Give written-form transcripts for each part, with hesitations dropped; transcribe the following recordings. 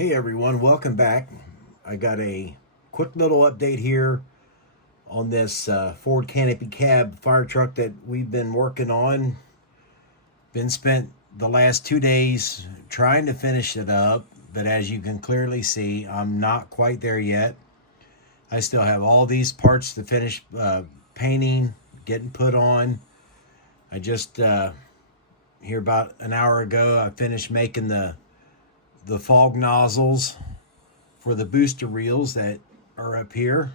Hey everyone, welcome back. I got a quick little update here on this Ford Canopy cab fire truck that we've been working on. Been spent the last 2 days trying to finish it up, but as you can clearly see, I'm not quite there yet. I still have all these parts to finish painting, getting put on. I just here about an hour ago, I finished making the fog nozzles for the booster reels that are up here.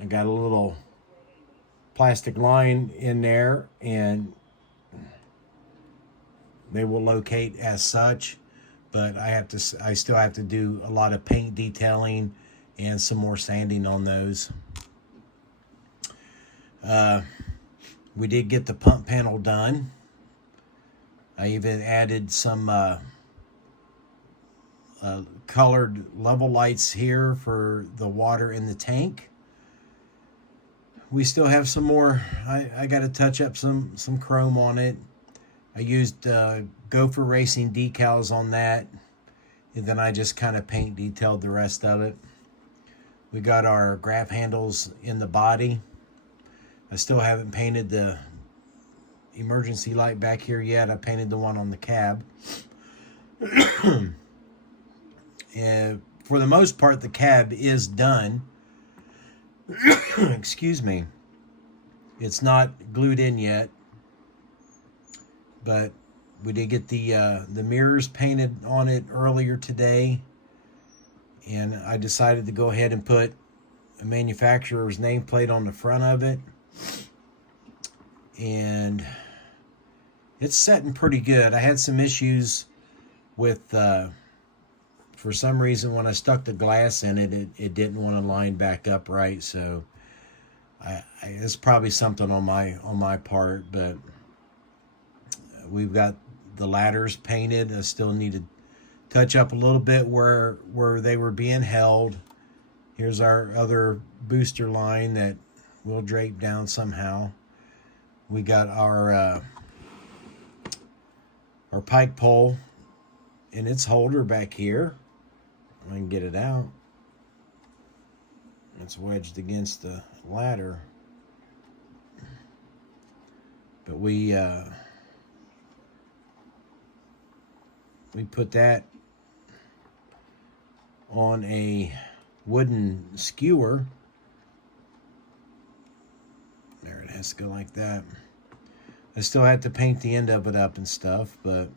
I got a little plastic line in there and they will locate as such, but I still have to do a lot of paint detailing and some more sanding on those. We did get the pump panel done. I even added some colored level lights here for the water in the tank. We still have some more. I got to touch up some chrome on it. I used Gopher Racing decals on that, and then I just kind of paint detailed the rest of it. We got our grab handles in the body. I still haven't painted the emergency light back here yet. I painted the one on the cab. And for the most part, the cab is done. Excuse me. It's not glued in yet, but we did get the mirrors painted on it earlier today, and I decided to go ahead and put a manufacturer's nameplate on the front of it, and it's setting pretty good. I had some issues with for some reason when I stuck the glass in it, it didn't want to line back up right. So it's probably something on my part, but we've got the ladders painted. I still need to touch up a little bit where they were being held. Here's our other booster line that will drape down somehow. We got our pike pole and its holder back here. I can get it out. It's wedged against the ladder. But we put that on a wooden skewer. There, it has to go like that. I still have to paint the end of it up and stuff, but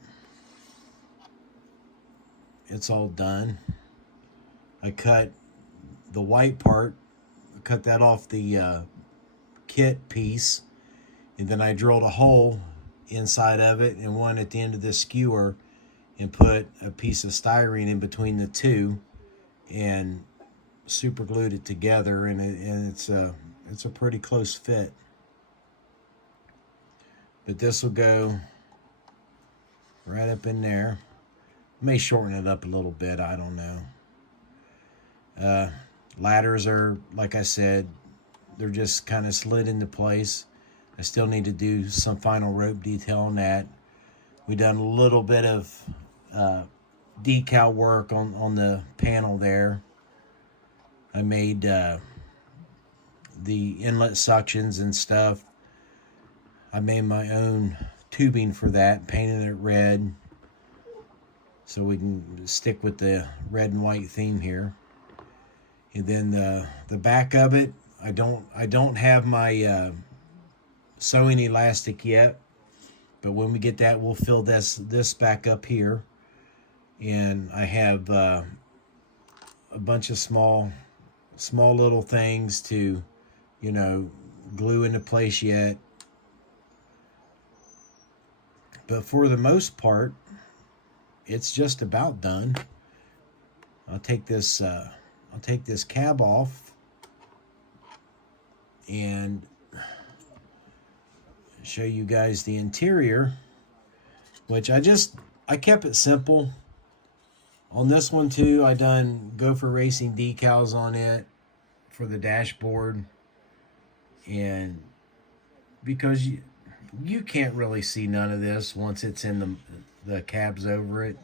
it's all done. I cut the white part, cut that off the kit piece, and then I drilled a hole inside of it and one at the end of the skewer and put a piece of styrene in between the two and super glued it together, and it's a pretty close fit. But this will go right up in there. May shorten it up a little bit, I don't know. Ladders are, like I said, they're just kind of slid into place. I still need to do some final rope detail on that. We done a little bit of decal work on the panel there. I made the inlet suctions and stuff. I made my own tubing for that, painted it red, so we can stick with the red and white theme here. And then the back of it, I don't have my sewing elastic yet, but when we get that, we'll fill this back up here. And I have a bunch of small little things to, glue into place yet. But for the most part, it's just about done. I'll take this cab off and show you guys the interior, which I kept it simple. On this one too, I done Gopher Racing decals on it for the dashboard, and because you can't really see none of this once it's in the cabs over it.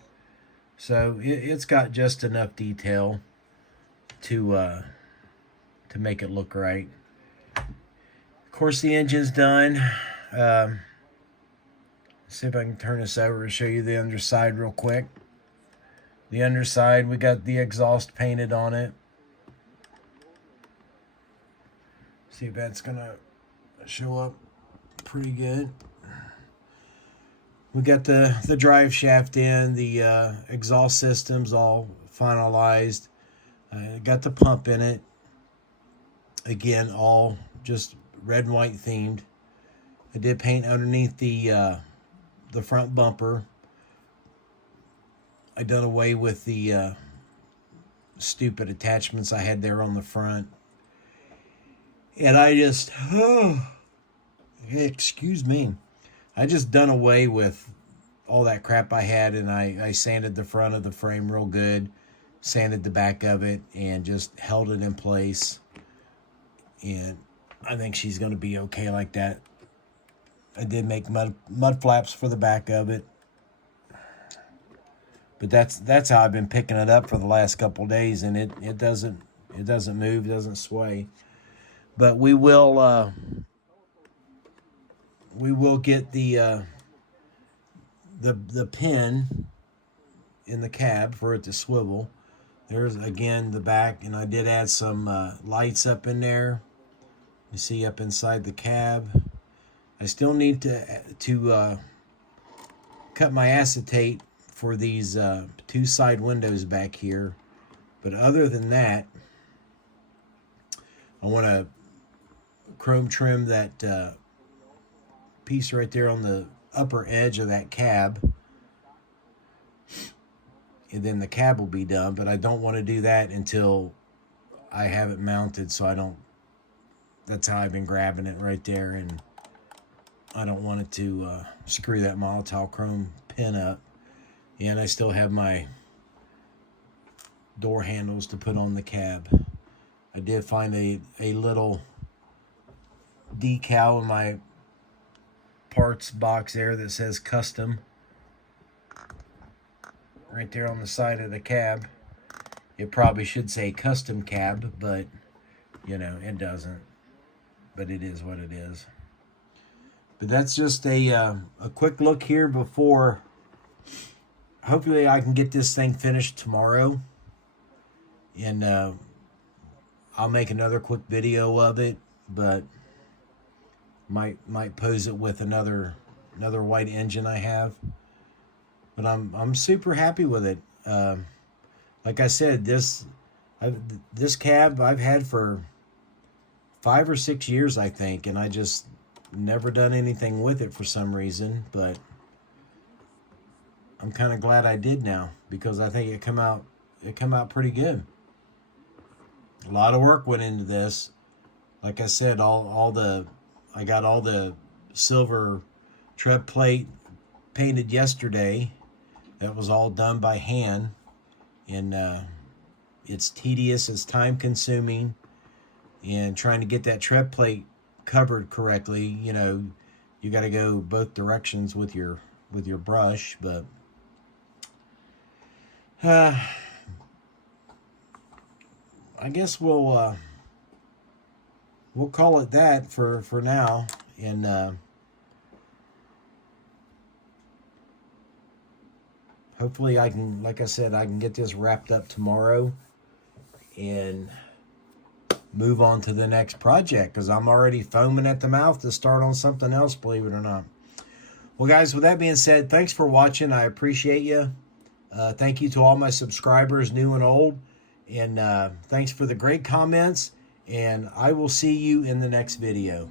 So it's got just enough detail to make it look right. Of course, the engine's done. See if I can turn this over and show you the underside real quick. The underside, we got the exhaust painted on it. See if that's gonna show up pretty good. We got the drive shaft in, the exhaust system's all finalized. Got the pump in it. Again, all just red and white themed. I did paint underneath the front bumper. I done away with the stupid attachments I had there on the front. And I just, excuse me, I just done away with all that crap I had, and I sanded the front of the frame real good, sanded the back of it, and just held it in place. And I think she's going to be okay like that. I did make mud flaps for the back of it. But that's how I've been picking it up for the last couple of days, and it doesn't move, it doesn't sway. But we will get the pin in the cab for it to swivel. There's again the back, and I did add some lights up in there. You see up inside the cab. I still need to cut my acetate for these two side windows back here. But other than that, I want to chrome trim that piece right there on the upper edge of that cab. And then the cab will be done, but I don't want to do that until I have it mounted, so I don't, that's how I've been grabbing it right there, and I don't want it to screw that Molotov chrome pin up. And I still have my door handles to put on the cab. I did find a little decal in my parts box there that says custom right there on the side of the cab. It probably should say custom cab, but you know, it doesn't. But it is what it is. But that's just a quick look here before. Hopefully I can get this thing finished tomorrow, and I'll make another quick video of it, but might pose it with another white engine I have. But I'm super happy with it. Like I said, this cab I've had for 5 or 6 years, I think, and I just never done anything with it for some reason. But I'm kind of glad I did now, because I think it come out pretty good. A lot of work went into this. Like I said, I got all the silver tread plate painted yesterday. That was all done by hand, and it's tedious, it's time consuming, and trying to get that tread plate covered correctly, you know, you got to go both directions with your brush. But I guess we'll call it that for now, and hopefully I can, like I said, I can get this wrapped up tomorrow and move on to the next project, because I'm already foaming at the mouth to start on something else, believe it or not. Well, guys, with that being said, thanks for watching. I appreciate you. Thank you to all my subscribers, new and old. And thanks for the great comments. And I will see you in the next video.